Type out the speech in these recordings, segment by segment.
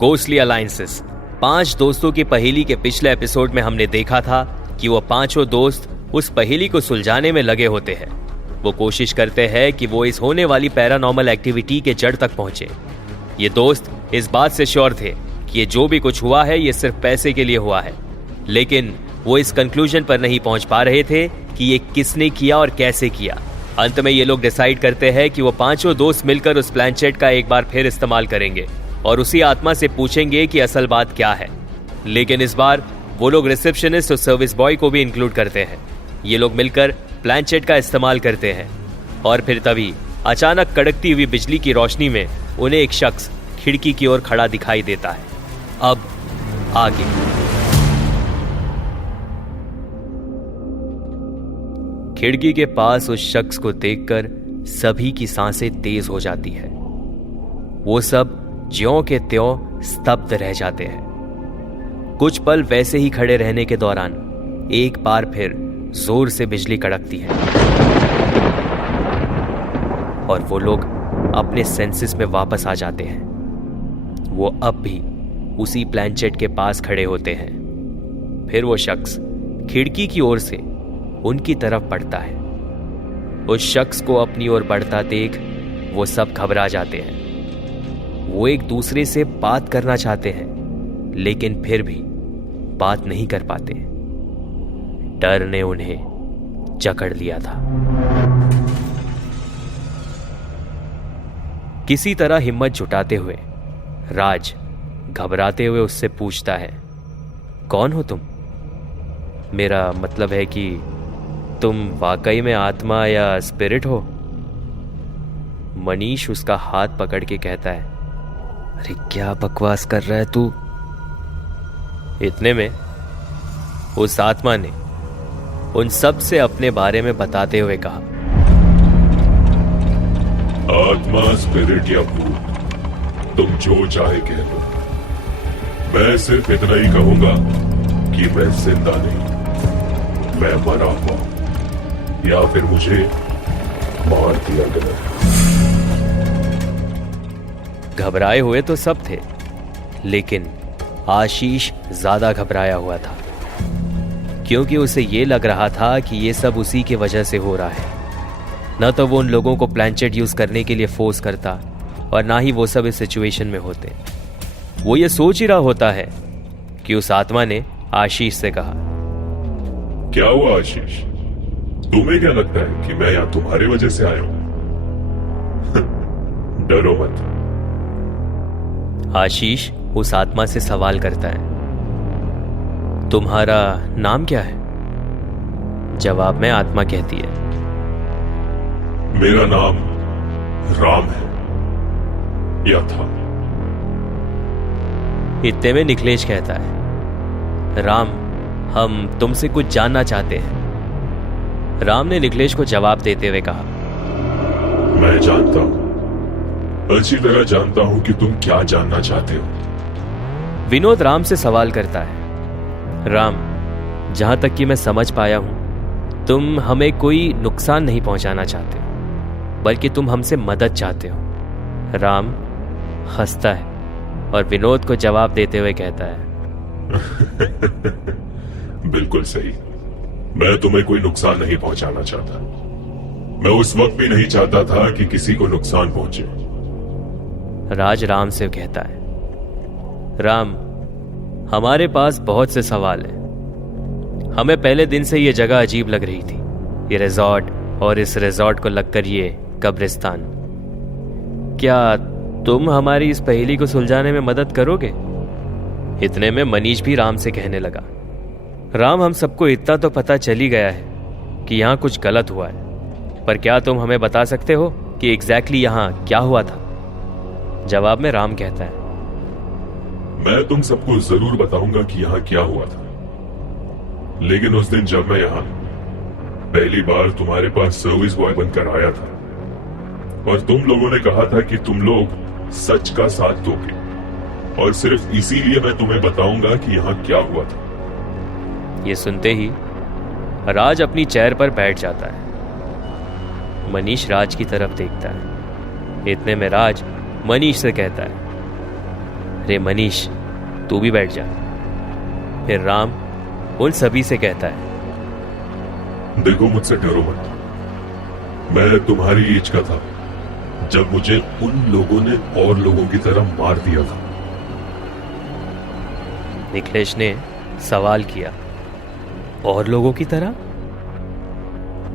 Ghostly alliances. 5 दोस्तों की पहेली के पिछले एपिसोड में हमने देखा था कि वो पांचों दोस्त उस पहेली को सुलझाने में लगे होते हैं। वो कोशिश करते हैं कि वो इस होने वाली पैरानॉर्मल एक्टिविटी के जड़ तक पहुंचे। ये दोस्त इस बात से श्योर थे कि ये जो भी कुछ हुआ है ये सिर्फ पैसे के लिए हुआ है, लेकिन वो इस कंक्लूजन पर नहीं पहुंच पा रहे थे कि ये किसने किया और कैसे किया। अंत में ये लोग डिसाइड करते हैं कि वो पांचों दोस्त मिलकर उस प्लैनचेट का एक बार फिर इस्तेमाल करेंगे और उसी आत्मा से पूछेंगे कि असल बात क्या है। लेकिन इस बार वो लोग रिसेप्शनिस्ट और सर्विस बॉय को भी इंक्लूड करते हैं। ये लोग मिलकर प्लैनचेट का इस्तेमाल करते हैं और फिर तभी अचानक कड़कती हुई बिजली की रोशनी में उन्हें एक शख्स खिड़की की ओर खड़ा दिखाई देता है। अब आगे खिड़की के पास उस शख्स को देखकर सभी की सांसें तेज हो जाती है। वो सब ज्यों के त्यों स्तब्ध रह जाते हैं। कुछ पल वैसे ही खड़े रहने के दौरान एक बार फिर जोर से बिजली कड़कती है और वो लोग अपने सेंसेस में वापस आ जाते हैं। वो अब भी उसी प्लैनचेट के पास खड़े होते हैं। फिर वो शख्स खिड़की की ओर से उनकी तरफ बढ़ता है। उस शख्स को अपनी ओर बढ़ता देख वो सब घबरा जाते हैं। वो एक दूसरे से बात करना चाहते हैं, लेकिन फिर भी बात नहीं कर पाते। डर ने उन्हें जकड़ लिया था। किसी तरह हिम्मत जुटाते हुए राज घबराते हुए उससे पूछता है, कौन हो तुम? मेरा मतलब है कि तुम वाकई में आत्मा या स्पिरिट हो? मनीष उसका हाथ पकड़ के कहता है, अरे क्या बकवास कर रहा है तू? इतने में उस आत्मा ने उन सब से अपने बारे में बताते हुए कहा, आत्मा, स्पिरिट या भूत, तुम जो चाहे कह लो, मैं सिर्फ इतना ही कहूंगा कि मैं जिंदा नहीं, मैं मरा हुआ, या फिर मुझे मार दिया गया। घबराए हुए तो सब थे, लेकिन आशीष ज्यादा घबराया हुआ था, क्योंकि उसे ये लग रहा था कि ये सब उसी की वजह से हो रहा है। न तो वो उन लोगों को प्लैनचेट यूज करने के लिए फोर्स करता और ना ही वो सब इस सिचुएशन में होते। वो ये सोच ही रहा होता है कि उस आत्मा ने आशीष से कहा, क्या हुआ आशीष, तुम्हें क्या लगता है कि मैं यहां तुम्हारी वजह से आया हूं? डरो मत। आशीष उस आत्मा से सवाल करता है, तुम्हारा नाम क्या है? जवाब में आत्मा कहती है, मेरा नाम राम है, या था। इतने में निखिलेश कहता है, राम, हम तुमसे कुछ जानना चाहते हैं। राम ने निखिलेश को जवाब देते हुए कहा, मैं जानता हूं, अच्छी तरह जानता हूं कि तुम क्या जानना चाहते हो। विनोद राम से सवाल करता है, राम, जहां तक कि मैं समझ पाया हूं, तुम हमें कोई नुकसान नहीं पहुंचाना चाहते, बल्कि तुम हमसे मदद चाहते हो। राम हंसता है और विनोद को जवाब देते हुए कहता है, बिल्कुल सही, मैं तुम्हें कोई नुकसान नहीं पहुंचाना चाहता। मैं उस वक्त भी नहीं चाहता था कि किसी को नुकसान पहुंचे। राज राम से कहता है, राम, हमारे पास बहुत से सवाल हैं। हमें पहले दिन से यह जगह अजीब लग रही थी, ये रिजॉर्ट और इस रिजॉर्ट को लगकर ये कब्रिस्तान। क्या तुम हमारी इस पहेली को सुलझाने में मदद करोगे? इतने में मनीष भी राम से कहने लगा, राम, हम सबको इतना तो पता चल ही गया है कि यहां कुछ गलत हुआ है, पर क्या तुम हमें बता सकते हो कि एग्जैक्टली यहां क्या हुआ था? जवाब में राम कहता है, मैं तुम सबको जरूर बताऊंगा कि यहां क्या हुआ था, लेकिन उस दिन जब मैं यहां पहली बार तुम्हारे पास सर्विस बॉय बनकर आया था और तुम लोगों ने कहा था कि तुम लोग सच का साथ दोगे, और सिर्फ इसीलिए मैं तुम्हें बताऊंगा कि यहां क्या हुआ था। ये सुनते ही राज अपनी चेयर पर बैठ जाता है। मनीष राज की तरफ देखता है। इतने में राज मनीष से कहता है, रे मनीष, तू भी बैठ जा। फिर राम उन सभी से कहता है, देखो मुझसे डरो मत, मैं तुम्हारी एज का था जब मुझे उन लोगों ने और लोगों की तरह मार दिया था। निखिलेश ने सवाल किया, और लोगों की तरह?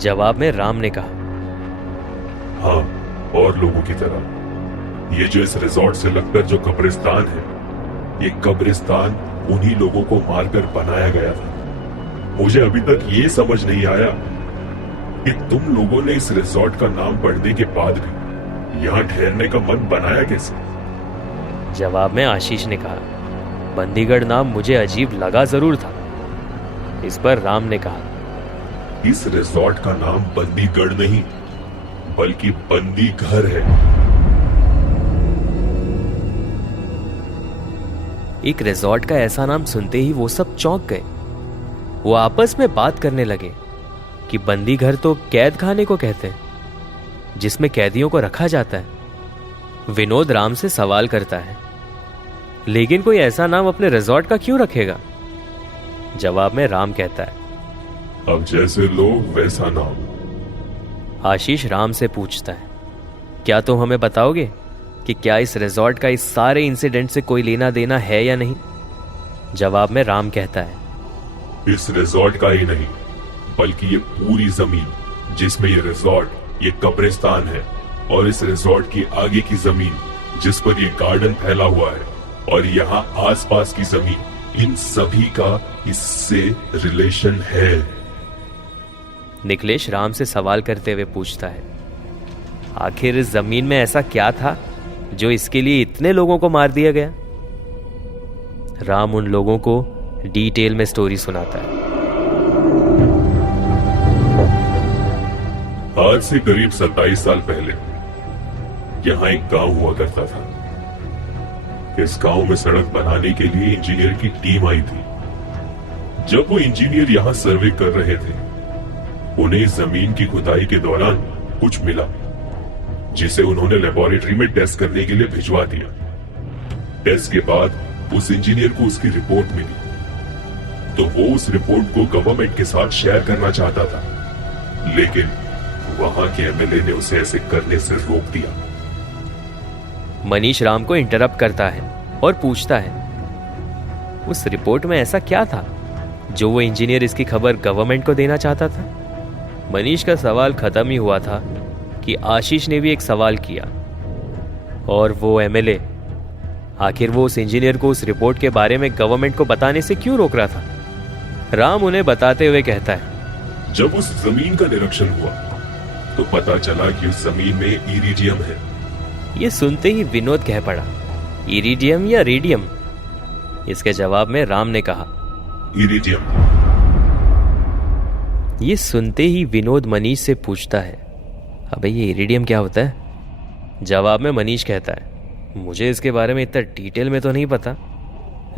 जवाब में राम ने कहा, हाँ, और लोगों की तरह। ये जो इस रिजॉर्ट से लगकर जो कब्रिस्तान है, ये कब्रिस्तान उन्हीं लोगों को मारकर बनाया गया था। मुझे अभी तक ये समझ नहीं आया कि तुम लोगों ने इस रिजॉर्ट का नाम पढ़ने के बाद भी यहाँ ठहरने का मन बनाया कैसे? जवाब में आशीष ने कहा, बंदीगढ़ नाम मुझे अजीब लगा जरूर था। इस पर राम ने कहा, इस रिजॉर्ट का नाम बंदीगढ़ नहीं बल्कि बंदी घर है। एक रिजॉर्ट का ऐसा नाम सुनते ही वो सब चौंक गए। वो आपस में बात करने लगे कि बंदी घर तो कैद खाने को कहते हैं, जिसमें कैदियों को रखा जाता है। विनोद राम से सवाल करता है, लेकिन कोई ऐसा नाम अपने रिजॉर्ट का क्यों रखेगा? जवाब में राम कहता है, अब जैसे लोग वैसा नाम। आशीष राम से पूछता है, क्या तुम हमें बताओगे कि क्या इस रिजॉर्ट का इस सारे इंसिडेंट से कोई लेना देना है या नहीं? जवाब में राम कहता है, इस रिजॉर्ट का ही नहीं बल्कि ये पूरी जमीन जिसमें ये रिजॉर्ट, ये कब्रिस्तान है, और इस रिजॉर्ट की आगे की जमीन जिस पर ये गार्डन फैला हुआ है, और यहाँ आसपास की जमीन, इन सभी का इससे रिलेशन है। निखिलेश राम से सवाल करते हुए पूछता है, आखिर इस जमीन में ऐसा क्या था जो इसके लिए इतने लोगों को मार दिया गया? राम उन लोगों को डिटेल में स्टोरी सुनाता है। आज से करीब 27 साल पहले यहाँ एक गांव हुआ करता था। इस गांव में सड़क बनाने के लिए इंजीनियर की टीम आई थी। जब वो इंजीनियर यहाँ सर्वे कर रहे थे, उन्हें जमीन की खुदाई के दौरान कुछ मिला, जिसे उन्होंने लेबोरेटरी में टेस्ट करने के लिए भिजवा दिया। टेस्ट के बाद उस इंजीनियर को उसकी रिपोर्ट मिली, तो वो उस रिपोर्ट को गवर्नमेंट के साथ शेयर करना चाहता था, लेकिन वहां के एमएलए ने उसे ऐसे करने से रोक दिया। मनीष राम को इंटरप्ट करता है और पूछता है, उस रिपोर्ट में ऐसा क्या था जो वो इंजीनियर इसकी खबर गवर्नमेंट को देना चाहता था? मनीष का सवाल खत्म ही हुआ था कि आशीष ने भी एक सवाल किया, और वो एमएलए, आखिर वो उस इंजीनियर को उस रिपोर्ट के बारे में गवर्नमेंट को बताने से क्यों रोक रहा था? राम उन्हें बताते हुए कहता है, जब उस जमीन का निरीक्षण हुआ तो पता चला कि उस जमीन में इरिडियम है। ये सुनते ही विनोद कह पड़ा, इरिडियम या रेडियम? इसके जवाब में राम ने कहा, इरिडियम। ये सुनते ही विनोद मनीष से पूछता है, अबे ये इरिडियम क्या होता है? जवाब में मनीष कहता है, मुझे इसके बारे में इतना डिटेल में तो नहीं पता,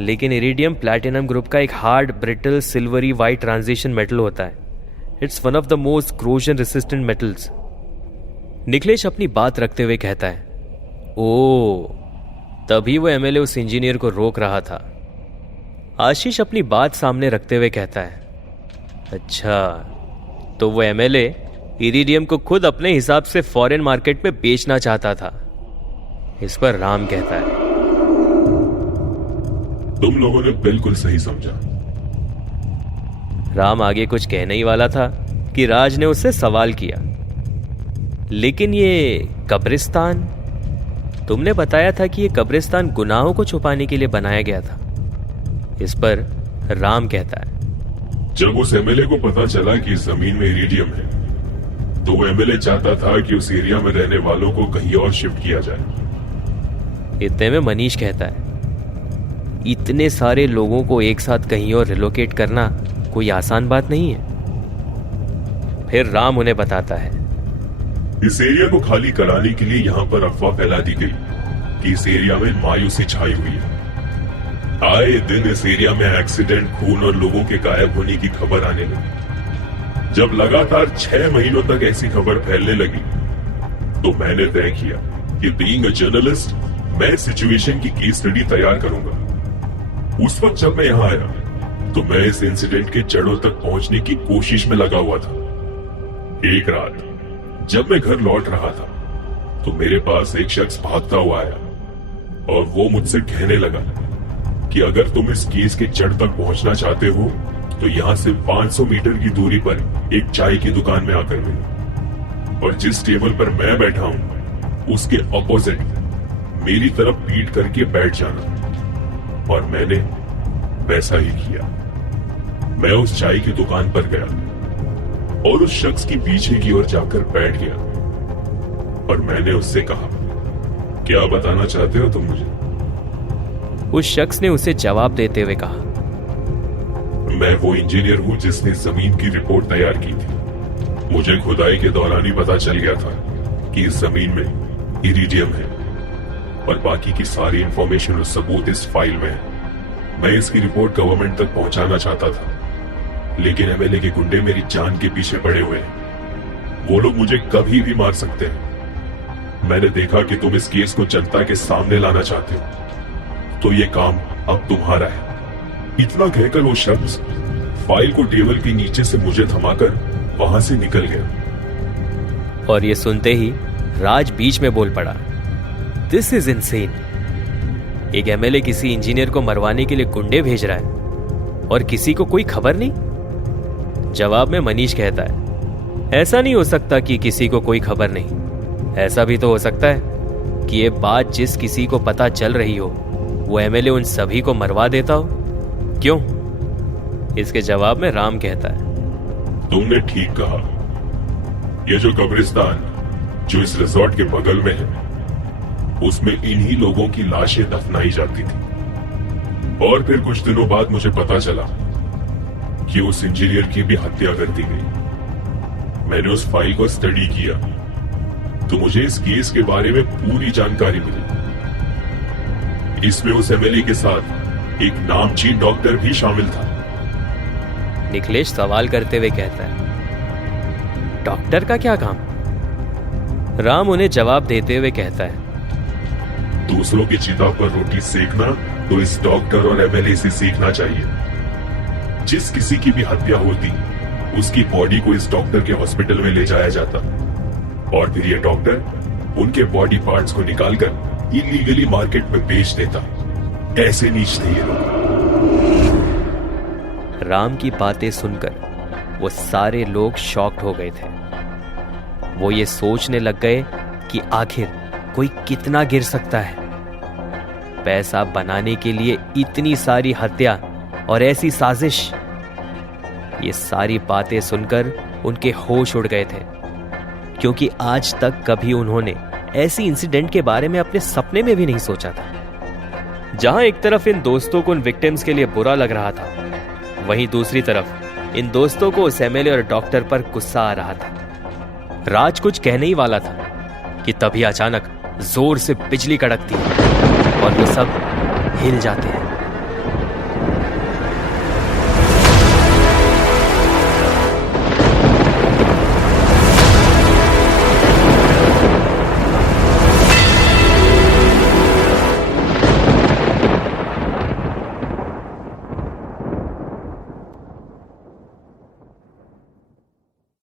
लेकिन इरिडियम प्लैटिनम ग्रुप का एक hard, brittle, silvery white transition metal होता है। It's one of the most corrosion resistant metals. Nikhilesh अपनी बात रखते हुए कहता है, ओ, तभी वो एमएलए उस इंजीनियर को रोक रहा था। आशीष अपनी बात सामने रखते हुए कहता है, अच्छा, तो वो एमएलए इरिडियम को खुद अपने हिसाब से फॉरेन मार्केट में बेचना चाहता था। इस पर राम कहता है, तुम लोगों ने बिल्कुल सही समझा। राम आगे कुछ कहने ही वाला था कि राज ने उससे सवाल किया, लेकिन ये कब्रिस्तान, तुमने बताया था कि ये कब्रिस्तान गुनाहों को छुपाने के लिए बनाया गया था। इस पर राम कहता है, जब उस एमएलए को पता चला कि इस जमीन में इरिडियम है, तो वो एमएलए चाहता था कि उस एरिया में रहने वालों को कहीं और शिफ्ट किया जाए। इतने में मनीष कहता है, इतने सारे लोगों को एक साथ कहीं और रिलोकेट करना कोई आसान बात नहीं है। फिर राम उन्हें बताता है, इस एरिया को खाली कराने के लिए यहाँ पर अफवाह फैला दी गई कि इस एरिया में मायूसी छाई हुई है। आए दिन इस एरिया में एक्सीडेंट, खून और लोगों के गायब होने की खबर आने लगी। जब लगातार 6 महीनों तक ऐसी खबर फैलने लगी, तो मैंने तय किया कि बीइंग अ जर्नलिस्ट, मैं सिचुएशन की केस स्टडी तैयार करूंगा। उस वक्त जब मैं यहाँ आया तो मैं इस इंसिडेंट के जड़ों तक पहुंचने की कोशिश में लगा हुआ था। एक रात जब मैं घर लौट रहा था तो मेरे पास एक शख्स भागता हुआ आया और वो मुझसे कहने लगा कि अगर तुम इस केस के जड़ तक पहुंचना चाहते हो तो यहाँ से 500 मीटर की दूरी पर एक चाय की दुकान में आकर मिलो और जिस टेबल पर मैं बैठा हूं उसके ऑपोजिट मेरी तरफ पीट करके बैठ जाना। और मैंने वैसा ही किया। मैं उस चाय की दुकान पर गया और उस शख्स की पीछे की ओर जाकर बैठ गया और मैंने उससे कहा, क्या बताना चाहते हो तुम मुझे? उस शख्स ने उसे जवाब देते हुए कहा, मैं वो इंजीनियर हूं जिसने जमीन की रिपोर्ट तैयार की थी। मुझे खुदाई के दौरान ही पता चल गया था कि इस जमीन में इरिडियम है और बाकी की सारी इंफॉर्मेशन और सबूत इस फाइल में है। मैं इसकी रिपोर्ट गवर्नमेंट तक पहुंचाना चाहता था, लेकिन एमएलए के गुंडे मेरी जान के पीछे पड़े हुए हैं। वो लोग मुझे कभी भी मार सकते हैं। मैंने देखा कि तुम इस केस को जनता के सामने लाना चाहते हो, तो ये काम अब तुम्हारा है। इतना कहकर वो शख्स फाइल को टेबल के नीचे से मुझे थमाकर वहां से निकल गया। और ये सुनते ही राज बीच में बोल पड़ा, दिस इज इनसेन। एक एमएलए किसी इंजीनियर को मरवाने के लिए गुंडे भेज रहा है और किसी को कोई खबर नहीं। जवाब में मनीष कहता है, ऐसा नहीं हो सकता कि किसी को कोई खबर नहीं। ऐसा भी तो हो सकता है कि ये बात जिस किसी को पता चल रही हो वो एमएलए उन सभी को मरवा देता हो। क्यों? इसके जवाब में राम कहता है, तुमने ठीक कहा। ये जो कब्रिस्तान जो इस रिजॉर्ट के बगल में है उसमें इन्हीं लोगों की लाशें दफनाई जाती थी। और फिर कुछ दिनों बाद मुझे पता चला कि उस इंजीनियर की भी हत्या कर दी गई। मैंने उस फाइल को स्टडी किया तो मुझे इस केस के बारे में पूरी जानकारी मिली। इसमें उस एमएलए के साथ एक नामचीन डॉक्टर भी शामिल था। निखिलेश सवाल करते हुए कहता है, डॉक्टर का क्या काम? राम उन्हें जवाब देते हुए कहता है, दूसरों की चिता पर रोटी सेकना तो इस डॉक्टर और एमएलए से सीखना चाहिए। जिस किसी की भी हत्या होती उसकी बॉडी को इस डॉक्टर के हॉस्पिटल में ले जाया जाता और फिर ये डॉक्टर उनके बॉडी पार्ट्स को निकालकर इलीगली मार्केट में बेच देता। ऐसे नीच थे ये लोग। राम की बातें सुनकर वो सारे लोग शॉक्ड हो गए थे। वो ये सोचने लग गए कि आखिर कोई कितना गिर सकता है। पैसा बनाने के लिए इतनी सारी हत्या और ऐसी साजिश। ये सारी बातें सुनकर उनके होश उड़ गए थे, क्योंकि आज तक कभी उन्होंने ऐसी इंसिडेंट के बारे में अपने सपने में भी नहीं सोचा था। जहां एक तरफ इन दोस्तों को उन विक्टिम्स के लिए बुरा लग रहा था, वहीं दूसरी तरफ इन दोस्तों को उस एमएलए और डॉक्टर पर गुस्सा आ रहा था। राज कुछ कहने ही वाला था कि तभी अचानक जोर से बिजली कड़कती है और वो सब हिल जाते हैं।